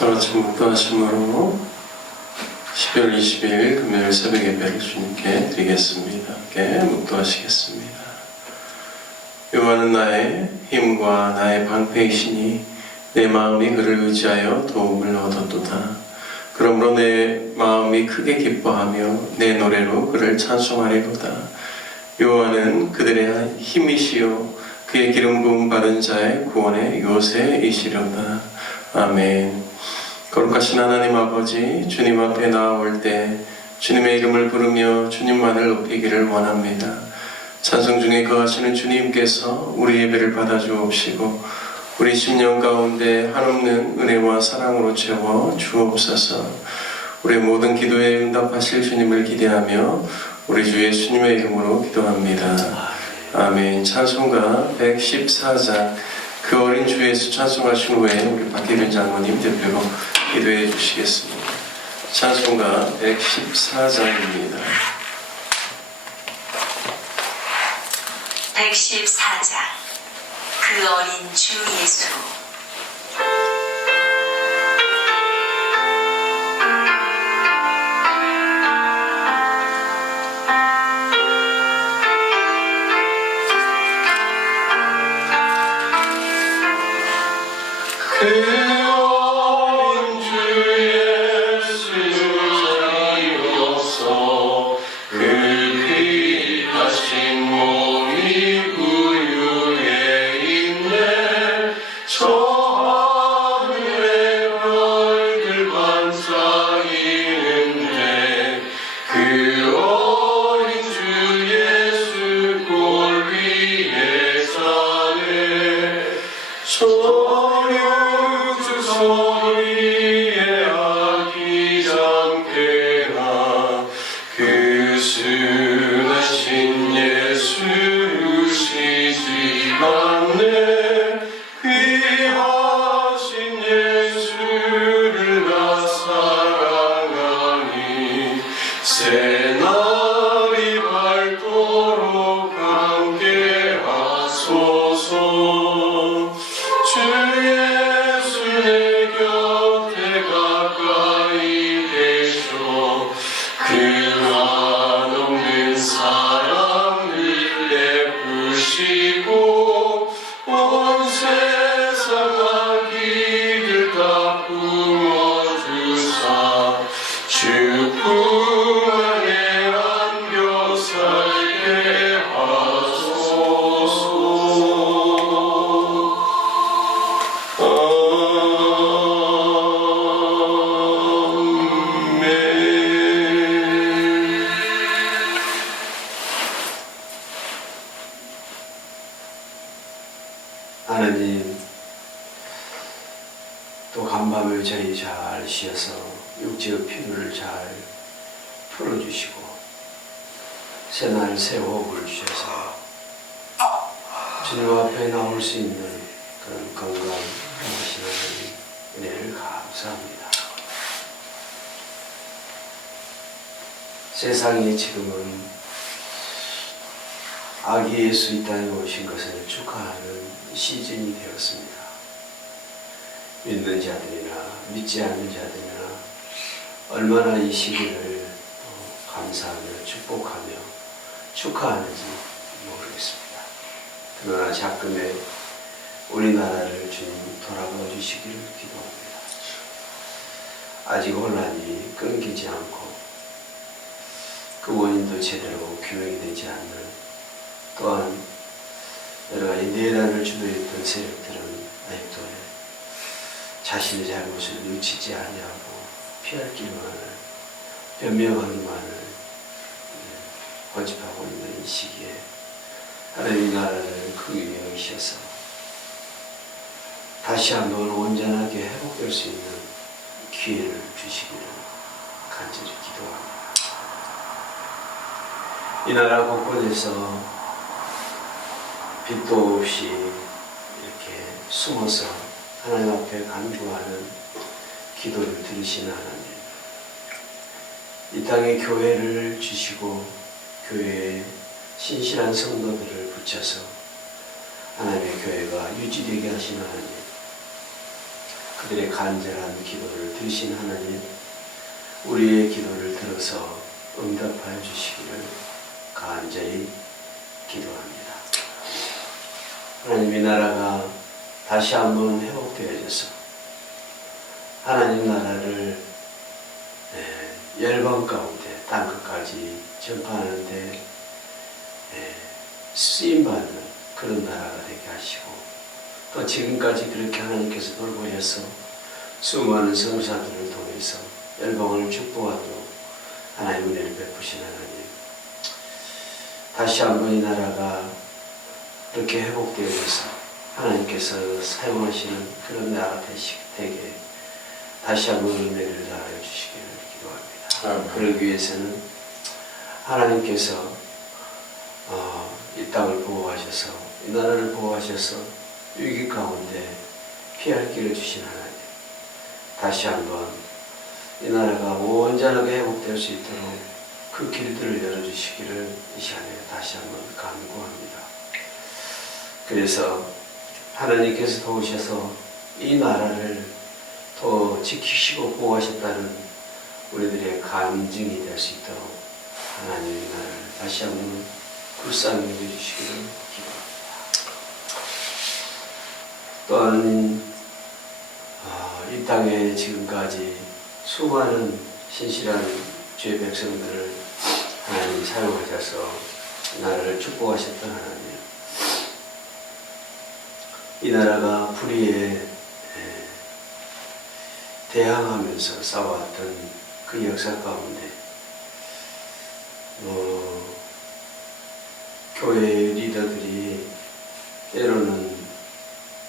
또아침 묵도하심으로 12월 20일 금요일 새벽 예배를 주님께 드리겠습니다. 함께 묵도하시겠습니다. 여호와는 나의 힘과 나의 방패이시니 내 마음이 그를 의지하여 도움을 얻었도다. 그러므로 내 마음이 크게 기뻐하며 내 노래로 그를 찬송하리로다. 여호와는 그들의 힘이시요 그의 기름 부음 받은 자의 구원의 요새이시로다. 아멘. 거룩하신 하나님 아버지, 주님 앞에 나아올 때 주님의 이름을 부르며 주님만을 높이기를 원합니다. 찬송 중에 거하시는 주님께서 우리 예배를 받아주옵시고 우리 심령 가운데 한없는 은혜와 사랑으로 채워 주옵소서. 우리의 모든 기도에 응답하실 주님을 기대하며 우리 주 예수님의 이름으로 기도합니다. 아멘. 찬송가 114장 그 어린 주 예수 찬송하신 후에 우리 박혜빈 장로님 대표로 기도해 주시겠습니다. 찬송가 114장입니다. 114장 그 어린 주 예수. 하나님, 또 간밤을 저희 잘 쉬어서 육체의 피로를 잘 풀어주시고 새날 새 호흡을 주셔서 주님 앞에 나올 수 있는 그런 건강하신 하나님 은혜를 감사합니다. 세상이 지금은 아기 예수 이 땅에 오신 것을 축하하는 시즌이 되었습니다. 믿는 자들이나 믿지 않는 자들이나 얼마나 이 시기를 감사하며 축복하며 축하하는지 모르겠습니다. 그러나 자금에 우리나라를 주님 돌아봐 주시기를 기도합니다. 아직 혼란이 끊기지 않고 그 원인도 제대로 규명이 되지 않는, 또한 여러 가지 내란을 주도했던 세력들은 아직도 자신의 잘못을 뉘우치지 아니하고 피할 길만을 변명하기만을 고집하고 있는 이 시기에 하나님 나라를 크게 여기셔서 다시 한번 온전하게 회복될 수 있는 기회를 주시기를 간절히 기도합니다. 이 나라 곳곳에서 빛도 없이 이렇게 숨어서 하나님 앞에 간구하는 기도를 들으시는 하나님, 이 땅에 교회를 주시고 교회에 신실한 성도들을 붙여서 하나님의 교회가 유지되게 하시는 하나님, 그들의 간절한 기도를 들으신 하나님, 우리의 기도를 들어서 응답하여 주시기를 간절히 기도합니다. 하나님, 이 나라가 다시 한번 회복되어져서 하나님 나라를 열방 가운데 땅끝까지 전파하는데 쓰임받는 그런 나라가 되게 하시고, 또 지금까지 그렇게 하나님께서 돌보셔서 수많은 성사들을 통해서 열방을 축복하도록 하나님 은혜를 베푸신 하나님, 다시 한번 이 나라가 그렇게 회복되어져서 하나님께서 사용하시는 그런 나라가 되게 다시 한번 은혜를 다하여 주시기를 기도합니다. 그러기 위해서는 하나님께서 이 땅을 보호하셔서, 이 나라를 보호하셔서 위기 가운데 피할 길을 주신 하나님, 다시 한번 이 나라가 온전하게 회복될 수 있도록 그 길들을 열어주시기를 이 시간에 다시 한번 간구합니다. 그래서 하나님께서 도우셔서 이 나라를 더 지키시고 보호하셨다는 우리들의 간증이 될 수 있도록 하나님의 나라를 다시 한번 불쌍히 여겨주시기를 기도합니다. 또한 이 땅에 지금까지 수많은 신실한 주의 백성들을 하나님 사용하셔서 나라를 축복하셨던 하나님, 이 나라가 불의에 대항하면서 싸워왔던 그 역사 가운데 교회 리더들이 때로는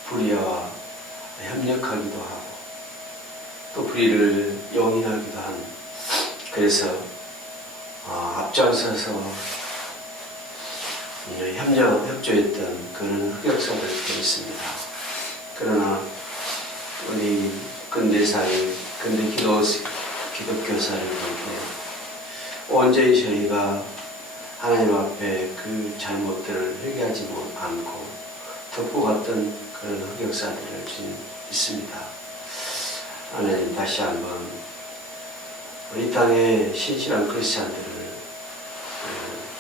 불의와 협력하기도 하고 또 불의를 용인하기도 한, 그래서 앞장서서 협조했던 그런 흑역사들도 있습니다. 그러나 우리 근대사회, 근대 기독교사를 볼 때 온전히 저희가 하나님 앞에 그 잘못들을 회개하지 않고 덮고 갔던 그런 흑역사들을 지금 있습니다. 하나님, 다시 한번 우리 땅에 신실한 크리스찬들을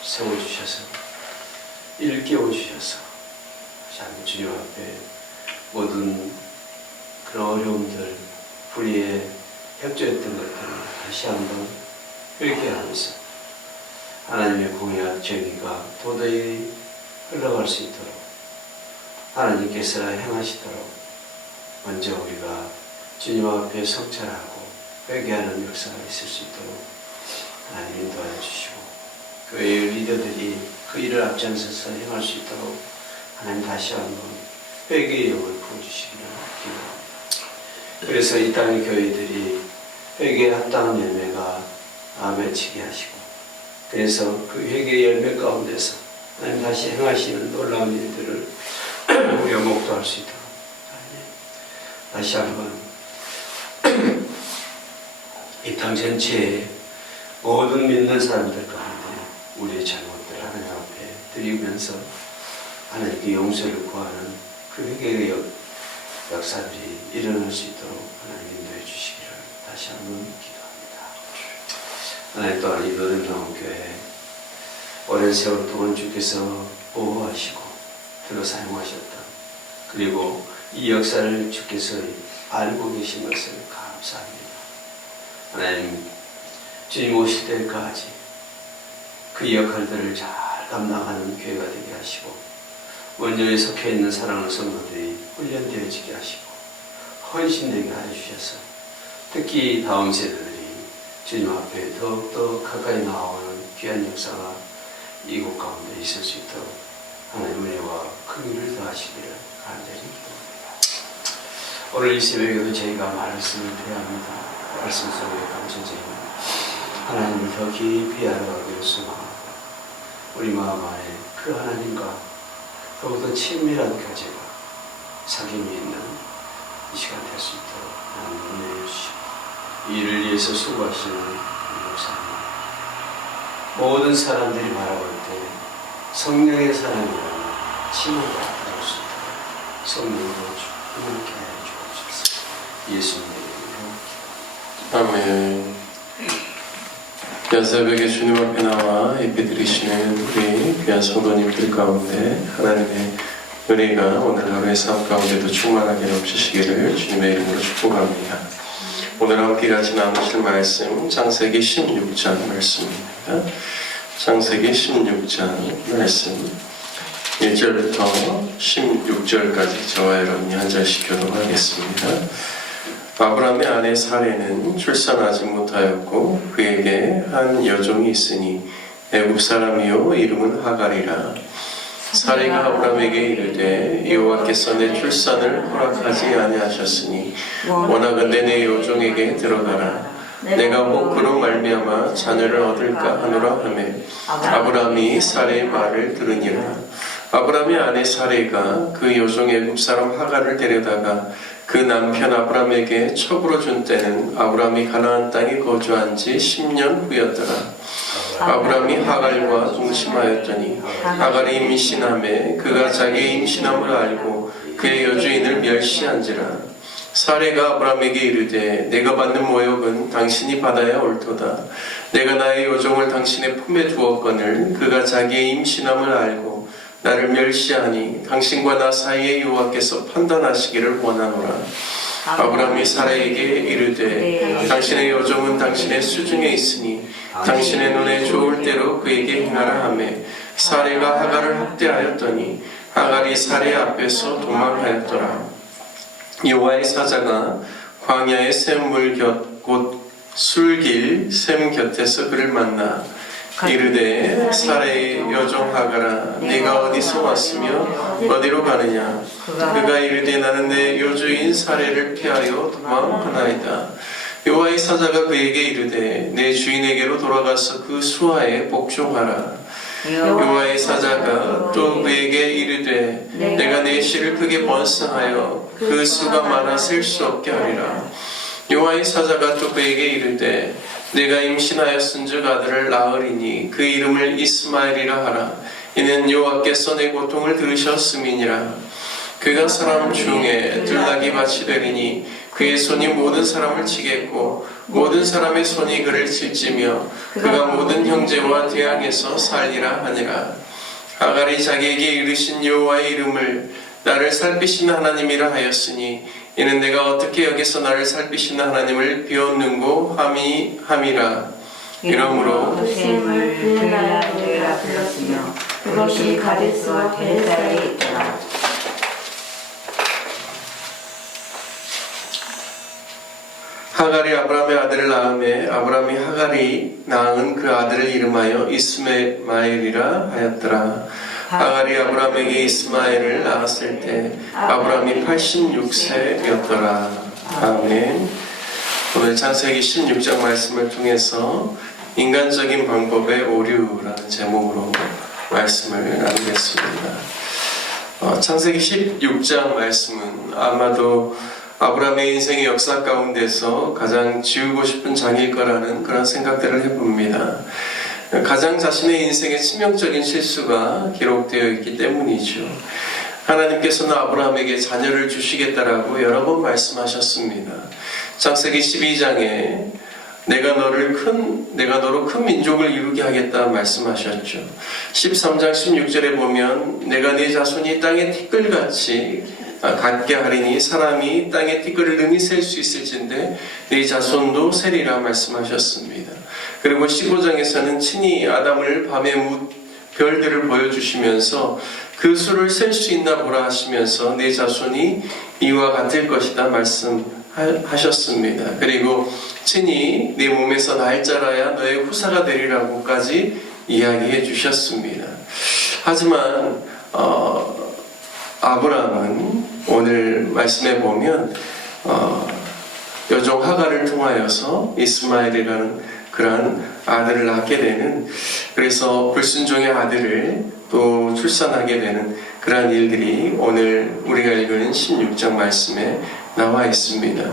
세워주셔서 일깨워주셔서 다시 한번 주님 앞에 모든 그런 어려움들, 불의에 협조했던 것들을 다시 한번 회개하면서 하나님의 공의와 정의가 도저히 흘러갈 수 있도록 하나님께서 행하시도록 먼저 우리가 주님 앞에 성찰하고 회개하는 역사가 있을 수 있도록 하나님 인도하여 주시고, 교회의 리더들이 그 일을 앞장서서 행할 수 있도록 하나님 다시 한번 회개의 영을 부어주시기를 기도합니다. 그래서 이 땅의 교회들이 회개에 합당한 열매가 맺히게 하시고, 그래서 그 회개의 열매 가운데서 하나님 다시 행하시는 놀라운 일들을 우리가 목도할 수 있도록 다시 한번 이 땅 전체에 모든 믿는 사람들 가운데 우리의 잘못들을 하나님 앞에 드리면서 하나님께 용서를 구하는 그 회개의 역사들이 일어날 수 있도록 하나님 인도해 주시기를 다시 한번 기도합니다. 하나님, 또한 이 노름나온 교회 오랜 세월 동안 주께서 보호하시고 들어 사용하셨다. 그리고 이 역사를 주께서 알고 계신 것을 감사합니다. 하나님, 주님 오실 때까지 그 역할들을 잘 감당하는 교회가 되게 하시고, 먼저에 속해 있는 사랑하는 성도들이 훈련되어지게 하시고 헌신되게 하여 주셔서 특히 다음 세대들이 주님 앞에 더욱더 가까이 나아오는 귀한 역사가 이곳 가운데 있을 수 있도록 하나님 은혜와 긍휼을 더하시기를 간절히 기도합니다. 오늘 이 새벽에도 저희가 말씀을 드려야 합니다. 말씀 속에 감춰져 있는 하나님을 더 깊이 알아가기를 소망하고, 우리 마음 안에 그 하나님과 더욱더 친밀한 교제가 사귐이 있는 이 시간 될 수 있도록 하나님 은혜해 주시고, 이를 위해서 수고하시는 목사님, 모든 사람들이 바라볼 때 성령의 사람이라는 칭호가 나올 수 있도록 성령으로 충만케 하여 주옵소서. 예수님 이름으로 아멘. 이 새벽에 주님 앞에 나와 예배 드리시는 우리 귀한 성도님들 가운데 하나님의 은혜가 오늘 하루의 삶 가운데도 충만하게 넘치시기를 주님의 이름으로 축복합니다. 오늘 함께 같이 나누실 말씀 창세기 16장 말씀입니다. 창세기 16장 말씀 1절부터 16절까지 저와 여러분이 한 절씩 교독하겠습니다. 아브라함의 아내 사레는 출산하지 못하였고 그에게 한 여종이 있으니 애굽 사람이요 이름은 하갈이라. 사레가 아브라함에게 이르되 여호와께서 내 출산을 허락하지 아니하셨으니 원하건대 내 여종에게 들어가라. 내가 곧 그로 말미암아 자녀를 얻을까 하노라 하매 아브라함이 사레의 말을 들으니라. 아브라함의 아내 사레가 그 여종 애굽 사람 하갈을 데려다가 그 남편 아브라함에게 첩으로 준 때는 아브라함이 가나안 땅에 거주한 지 10년 후였더라. 아브라함이 하갈과 동침하였더니 하갈이 임신하매 그가 자기의 임신함을 알고 그의 여주인을 멸시한지라. 사레가 아브라함에게 이르되 내가 받는 모욕은 당신이 받아야 옳도다. 내가 나의 여종을 당신의 품에 두었거늘 그가 자기의 임신함을 알고 나를 멸시하니 당신과 나 사이에 여호와께서 판단하시기를 원하노라. 아브라함이 사라에게 이르되 당신의 여종은 당신의 수중에 있으니 당신의 눈에 좋을 대로 그에게 행하라 하매 사레가 하갈을 학대하였더니 하갈이 사레 앞에서 도망하였더라. 여호와의 사자가 광야의 샘물 곁 곧 술길 샘 곁에서 그를 만나 이르되 사레의 여종 하갈아 네가 어디서 왔으며 어디로 가느냐. 그가 이르되 나는 내 여주인 사레를 피하여 도망하나이다. 여호와의 사자가 그에게 이르되 내 주인에게로 돌아가서 그 수하에 복종하라. 여호와의 사자가 또 그에게 이르되 내가 내 씨를 크게 번성하여 그 수가 많아 셀 수 없게 하리라. 여호와의 사자가 또 그에게 이르되 내가 임신하였은즉 아들을 낳으리니 그 이름을 이스마엘이라 하라. 이는 여호와께서 내 고통을 들으셨음이니라. 그가 사람 중에 들나귀 밭이 되리니 그의 손이 모든 사람을 치겠고 모든 사람의 손이 그를 칠지며 그가 모든 형제와 대항해서 살리라 하니라. 하갈이 자기에게 이르신 여호와의 이름을 나를 살피시는 하나님이라 하였으니 이는 내가 어떻게 여기서 나를 살피시는 하나님을 비웃는고 함이라. 이러므로 셈을 들나귀라 불렀으며 그것이 가데스와 베르사에 있더라. 하갈이 아브라함의 아들을 낳음에 아브라함이 하갈이 낳은 그 아들을 이름하여 이스마엘이라 하였더라. 하갈이 아브라함에게 이스마엘을 낳았을 때 아브라함이 86세였더라. 아멘. 오늘 창세기 16장 말씀을 통해서 인간적인 방법의 오류라는 제목으로 말씀을 나누겠습니다. 창세기 16장 말씀은 아마도 아브라함의 인생의 역사 가운데서 가장 지우고 싶은 장일 거라는 그런 생각들을 해봅니다. 가장 자신의 인생의 치명적인 실수가 기록되어 있기 때문이죠. 하나님께서는 아브라함에게 자녀를 주시겠다라고 여러 번 말씀하셨습니다. 창세기 12장에 내가 너로 큰 민족을 이루게 하겠다 말씀하셨죠. 13장 16절에 보면 내가 네 자손이 땅의 티끌같이 같게 하리니 사람이 땅의 티끌을 능히 셀 수 있을진데 네 자손도 세리라 말씀하셨습니다. 그리고 15장에서는 친히 아담을 밤에 별들을 보여주시면서 그 수를 셀 수 있나 보라 하시면서 네 자손이 이와 같을 것이다 말씀하셨습니다. 그리고 친히 네 몸에서 날짜라야 너의 후사가 되리라고까지 이야기해 주셨습니다. 하지만 아브라함은 오늘 말씀에 보면 여종 하갈을 통하여서 이스마엘이라는 그러한 아들을 낳게 되는, 그래서 불순종의 아들을 또 출산하게 되는 그러한 일들이 오늘 우리가 읽은 16장 말씀에 나와 있습니다.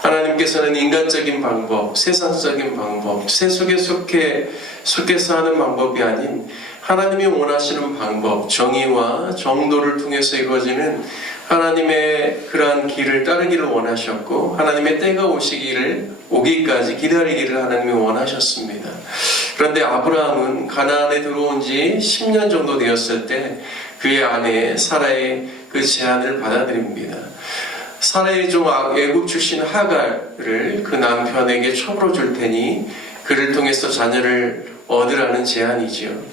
하나님께서는 인간적인 방법, 세상적인 방법, 세속에 속해서 하는 방법이 아닌 하나님이 원하시는 방법, 정의와 정도를 통해서 이루어지는 하나님의 그러한 길을 따르기를 원하셨고 하나님의 때가 오기까지 기다리기를 하나님이 원하셨습니다. 그런데 아브라함은 가나안에 들어온 지 10년 정도 되었을 때 그의 아내 사라의 그 제안을 받아들입니다. 사라의 종 애굽 출신 하갈을 그 남편에게 첩으로 줄 테니 그를 통해서 자녀를 얻으라는 제안이지요.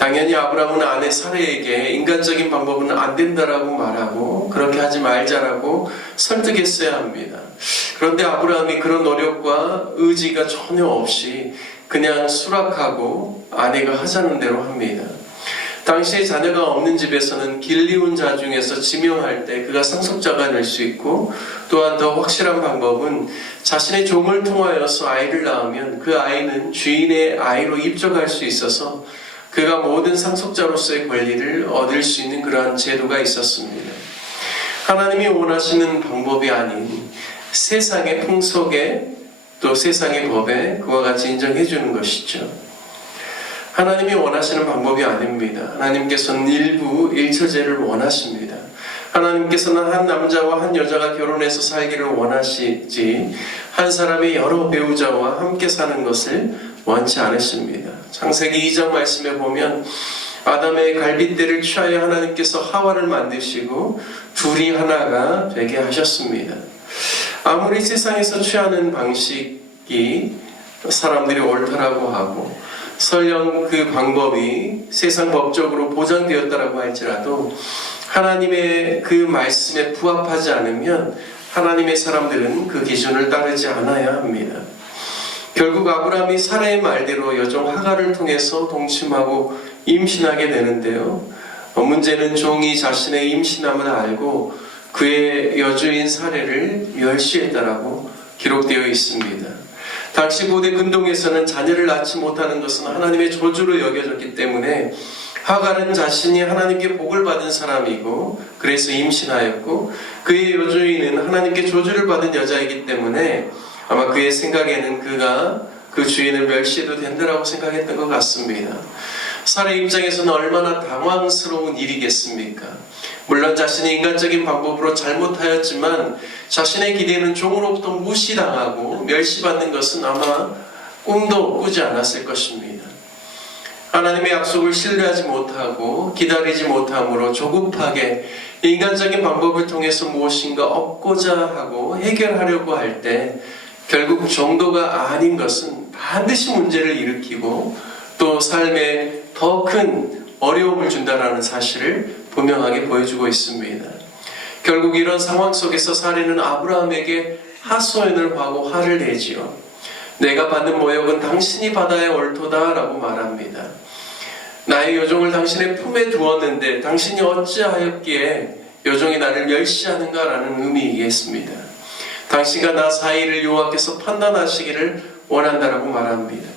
당연히 아브라함은 아내 사라에게 인간적인 방법은 안 된다라고 말하고 그렇게 하지 말자라고 설득했어야 합니다. 그런데 아브라함이 그런 노력과 의지가 전혀 없이 그냥 수락하고 아내가 하자는 대로 합니다. 당시에 자녀가 없는 집에서는 길리운 자 중에서 지명할 때 그가 상속자가 될 수 있고 또한 더 확실한 방법은 자신의 종을 통하여서 아이를 낳으면 그 아이는 주인의 아이로 입적할 수 있어서 그가 모든 상속자로서의 권리를 얻을 수 있는 그러한 제도가 있었습니다. 하나님이 원하시는 방법이 아닌 세상의 풍속에 또 세상의 법에 그와 같이 인정해 주는 것이죠. 하나님이 원하시는 방법이 아닙니다. 하나님께서는 일처제를 원하십니다. 하나님께서는 한 남자와 한 여자가 결혼해서 살기를 원하시지 한 사람이 여러 배우자와 함께 사는 것을 원치 않으십니다. 창세기 2장 말씀에 보면 아담의 갈빗대를 취하여 하나님께서 하와를 만드시고 둘이 하나가 되게 하셨습니다. 아무리 세상에서 취하는 방식이 사람들이 옳다라고 하고 설령 그 방법이 세상 법적으로 보장되었다라고 할지라도 하나님의 그 말씀에 부합하지 않으면 하나님의 사람들은 그 기준을 따르지 않아야 합니다. 결국 아브라함이 사라의 말대로 여종 하갈을 통해서 동침하고 임신하게 되는데요. 문제는 종이 자신의 임신함을 알고 그의 여주인 사례를 멸시했다라고 기록되어 있습니다. 당시 고대 근동에서는 자녀를 낳지 못하는 것은 하나님의 저주로 여겨졌기 때문에 하갈은 자신이 하나님께 복을 받은 사람이고 그래서 임신하였고 그의 여주인은 하나님께 저주를 받은 여자이기 때문에 아마 그의 생각에는 그가 그 주인을 멸시해도 된다라고 생각했던 것 같습니다. 사라의 입장에서는 얼마나 당황스러운 일이겠습니까? 물론 자신이 인간적인 방법으로 잘못하였지만 자신의 기대는 종으로부터 무시당하고 멸시받는 것은 아마 꿈도 꾸지 않았을 것입니다. 하나님의 약속을 신뢰하지 못하고 기다리지 못함으로 조급하게 인간적인 방법을 통해서 무엇인가 얻고자 하고 해결하려고 할 때 결국 정도가 아닌 것은 반드시 문제를 일으키고 또 삶에 더 큰 어려움을 준다는 사실을 분명하게 보여주고 있습니다. 결국 이런 상황 속에서 사례는 아브라함에게 하소연을 하고 화를 내지요. 내가 받는 모욕은 당신이 받아야 옳도다라고 말합니다. 나의 여종을 당신의 품에 두었는데 당신이 어찌하였기에 여종이 나를 멸시하는가라는 의미이겠습니다. 당신과 나 사이를 여호와께서 판단하시기를 원한다라고 말합니다.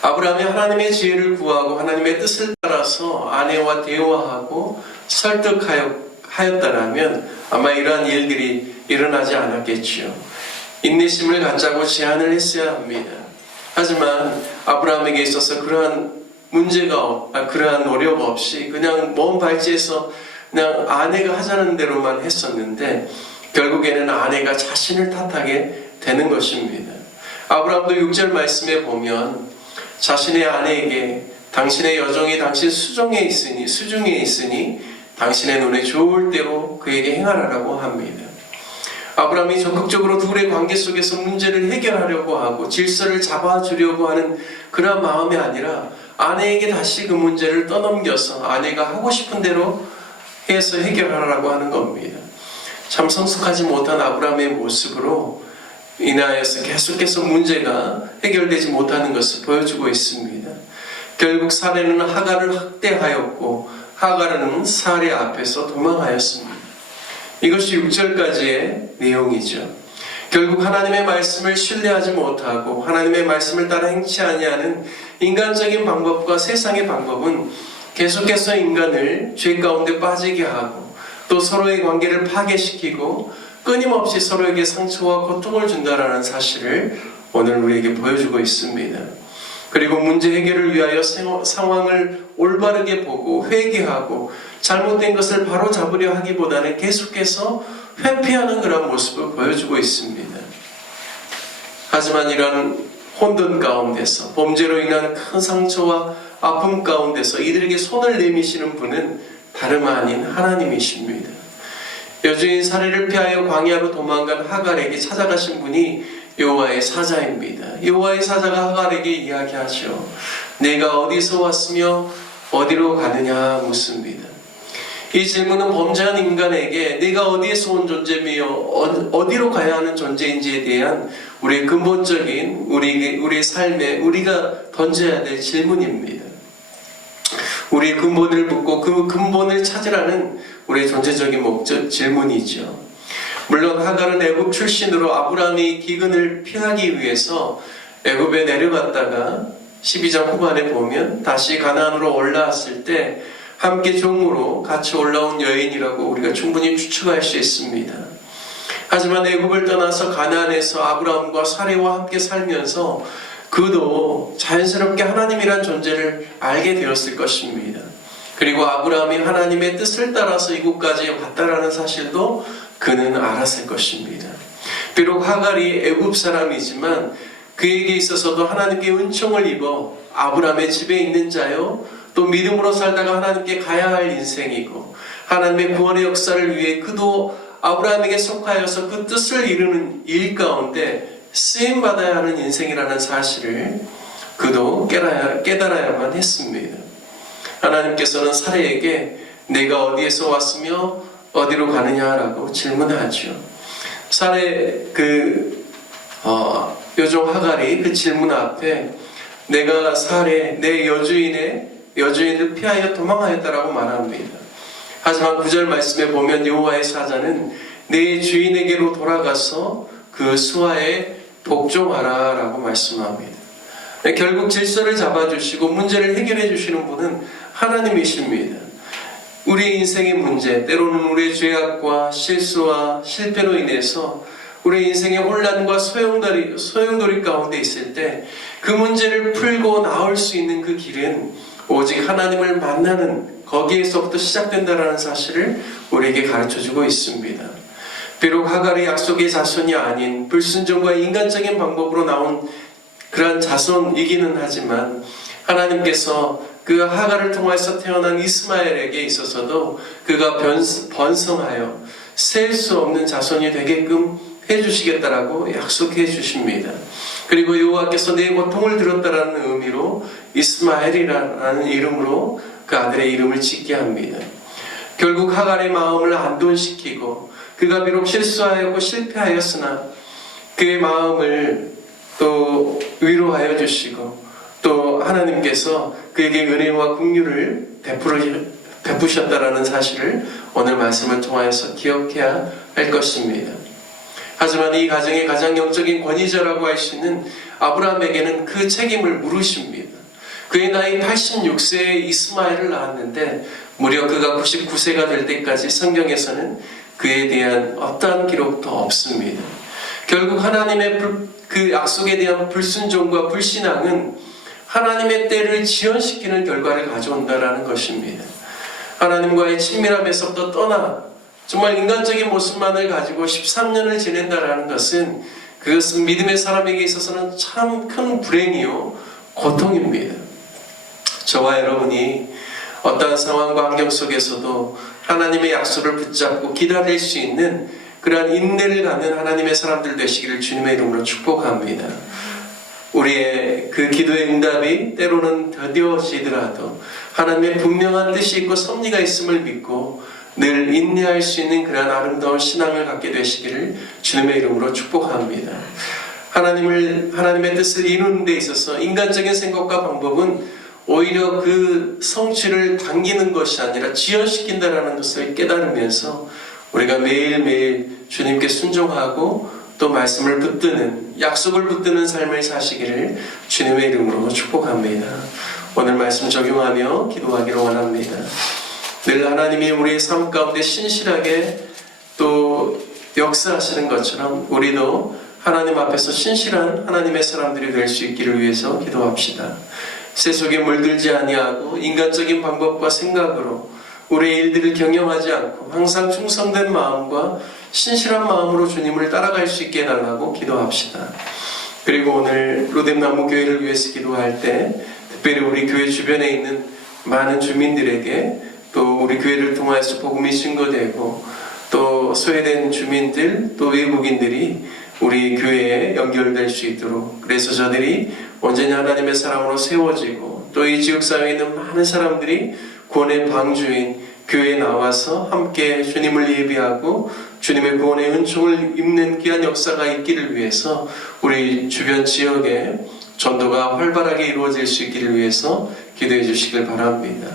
아브라함이 하나님의 지혜를 구하고 하나님의 뜻을 따라서 아내와 대화하고 설득하였다면 아마 이러한 일들이 일어나지 않았겠지요. 인내심을 갖자고 제안을 했어야 합니다. 하지만 아브라함에게 있어서 그러한 그러한 노력 없이 그냥 먼 발치에서 그냥 아내가 하자는 대로만 했었는데 결국에는 아내가 자신을 탓하게 되는 것입니다. 아브라함도 6절 말씀에 보면 자신의 아내에게 당신의 여종이 당신 수중에 있으니 당신의 눈에 좋을 대로 그에게 행하라고 합니다. 아브라함이 적극적으로 둘의 관계 속에서 문제를 해결하려고 하고 질서를 잡아주려고 하는 그런 마음이 아니라 아내에게 다시 그 문제를 떠넘겨서 아내가 하고 싶은 대로 해서 해결하라고 하는 겁니다. 참 성숙하지 못한 아브라함의 모습으로 인하여서 계속해서 문제가 해결되지 못하는 것을 보여주고 있습니다. 결국 사례는 하갈을 학대하였고 하갈은 사례 앞에서 도망하였습니다. 이것이 6절까지의 내용이죠. 결국 하나님의 말씀을 신뢰하지 못하고 하나님의 말씀을 따라 행치 아니하는 인간적인 방법과 세상의 방법은 계속해서 인간을 죄 가운데 빠지게 하고 또 서로의 관계를 파괴시키고 끊임없이 서로에게 상처와 고통을 준다라는 사실을 오늘 우리에게 보여주고 있습니다. 그리고 문제 해결을 위하여 상황을 올바르게 보고 회개하고 잘못된 것을 바로 잡으려 하기보다는 계속해서 회피하는 그런 모습을 보여주고 있습니다. 하지만 이런 혼돈 가운데서 범죄로 인한 큰 상처와 아픔 가운데서 이들에게 손을 내미시는 분은 다름 아닌 하나님이십니다. 여주인 사례를 피하여 광야로 도망간 하갈에게 찾아가신 분이 여호와의 사자입니다. 여호와의 사자가 하갈에게 이야기하죠. 내가 어디서 왔으며 어디로 가느냐 묻습니다. 이 질문은 범죄한 인간에게 내가 어디에서 온 존재며 어디로 가야 하는 존재인지에 대한 우리의 근본적인 우리의 삶에 우리가 던져야 될 질문입니다. 우리의 근본을 묻고 그 근본을 찾으라는 우리의 존재적인 목적 질문이죠. 물론 하갈은 애굽 출신으로 아브라함이 기근을 피하기 위해서 애굽에 내려갔다가 12장 후반에 보면 다시 가나안으로 올라왔을 때 함께 종으로 같이 올라온 여인이라고 우리가 충분히 추측할 수 있습니다. 하지만 애굽을 떠나서 가나안에서 아브라함과 사레와 함께 살면서 그도 자연스럽게 하나님이란 존재를 알게 되었을 것입니다. 그리고 아브라함이 하나님의 뜻을 따라서 이곳까지 왔다라는 사실도 그는 알았을 것입니다. 비록 하갈이 애굽 사람이지만 그에게 있어서도 하나님께 은총을 입어 아브라함의 집에 있는 자요 또 믿음으로 살다가 하나님께 가야 할 인생이고 하나님의 구원의 역사를 위해 그도 아브라함에게 속하여서 그 뜻을 이루는 일 가운데 쓰임받아야 하는 인생이라는 사실을 그도 깨달아야만 했습니다. 하나님께서는 사례에게 내가 어디에서 왔으며 어디로 가느냐라고 질문하죠. 사례 여종 하갈이 그 질문 앞에 내가 사례 내 여주인을 피하여 도망하였다라고 말합니다. 하지만 9절 말씀에 보면 여호와의 사자는 내 주인에게로 돌아가서 그 수하에 복종하라 라고 말씀합니다. 결국 질서를 잡아주시고 문제를 해결해 주시는 분은 하나님이십니다. 우리의 인생의 문제, 때로는 우리의 죄악과 실수와 실패로 인해서 우리의 인생의 혼란과 소용돌이 가운데 있을 때 그 문제를 풀고 나올 수 있는 그 길은 오직 하나님을 만나는 거기에서부터 시작된다는 사실을 우리에게 가르쳐주고 있습니다. 비록 하갈의 약속의 자손이 아닌 불순종과 인간적인 방법으로 나온 그러한 자손이기는 하지만 하나님께서 그 하갈을 통해서 태어난 이스마엘에게 있어서도 그가 번성하여 셀 수 없는 자손이 되게끔 해주시겠다라고 약속해 주십니다. 그리고 여호와께서 내 고통을 들었다라는 의미로 이스마엘이라는 이름으로 그 아들의 이름을 짓게 합니다. 결국 하갈의 마음을 안돈시키고 그가 비록 실수하였고 실패하였으나 그의 마음을 또 위로하여 주시고 또 하나님께서 그에게 은혜와 긍휼을 베푸셨다라는 사실을 오늘 말씀을 통하여서 기억해야 할 것입니다. 하지만 이 가정의 가장 영적인 권위자라고 할 수 있는 아브라함에게는 그 책임을 물으십니다. 그의 나이 86세에 이스마엘을 낳았는데 무려 그가 99세가 될 때까지 성경에서는 그에 대한 어떠한 기록도 없습니다. 결국 하나님의 그 약속에 대한 불순종과 불신앙은 하나님의 때를 지연시키는 결과를 가져온다라는 것입니다. 하나님과의 친밀함에서부터 떠나 정말 인간적인 모습만을 가지고 13년을 지낸다라는 것은 그것은 믿음의 사람에게 있어서는 참 큰 불행이요 고통입니다. 저와 여러분이 어떠한 상황과 환경 속에서도 하나님의 약속을 붙잡고 기다릴 수 있는 그러한 인내를 갖는 하나님의 사람들 되시기를 주님의 이름으로 축복합니다. 우리의 그 기도의 응답이 때로는 더뎌지더라도 하나님의 분명한 뜻이 있고 섭리가 있음을 믿고 늘 인내할 수 있는 그러한 아름다운 신앙을 갖게 되시기를 주님의 이름으로 축복합니다. 하나님의 뜻을 이루는 데 있어서 인간적인 생각과 방법은 오히려 그 성취를 당기는 것이 아니라 지연시킨다라는 것을 깨달으면서 우리가 매일매일 주님께 순종하고 또 말씀을 붙드는 약속을 붙드는 삶을 사시기를 주님의 이름으로 축복합니다. 오늘 말씀 적용하며 기도하기를 원합니다. 늘 하나님이 우리의 삶 가운데 신실하게 또 역사하시는 것처럼 우리도 하나님 앞에서 신실한 하나님의 사람들이 될 수 있기를 위해서 기도합시다. 세속에 물들지 아니하고 인간적인 방법과 생각으로 우리의 일들을 경영하지 않고 항상 충성된 마음과 신실한 마음으로 주님을 따라갈 수 있게 해달라고 기도합시다. 그리고 오늘 로뎀나무 교회를 위해서 기도할 때 특별히 우리 교회 주변에 있는 많은 주민들에게 또 우리 교회를 통해서 복음이 증거되고 또 소외된 주민들 또 외국인들이 우리 교회에 연결될 수 있도록, 그래서 저들이 온전히 하나님의 사람으로 세워지고 또 이 지역사회에 있는 많은 사람들이 구원의 방주인 교회에 나와서 함께 주님을 예배하고 주님의 구원의 은총을 입는 귀한 역사가 있기를 위해서 우리 주변 지역에 전도가 활발하게 이루어질 수 있기를 위해서 기도해 주시길 바랍니다.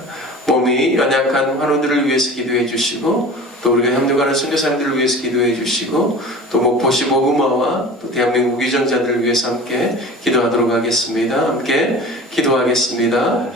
몸이 연약한 환우들을 위해서 기도해 주시고 또 우리가 협력하는 선교사님들을 위해서 기도해 주시고 또 목포시 복음화와 또 대한민국 위정자들을 위해서 함께 기도하도록 하겠습니다. 함께 기도하겠습니다.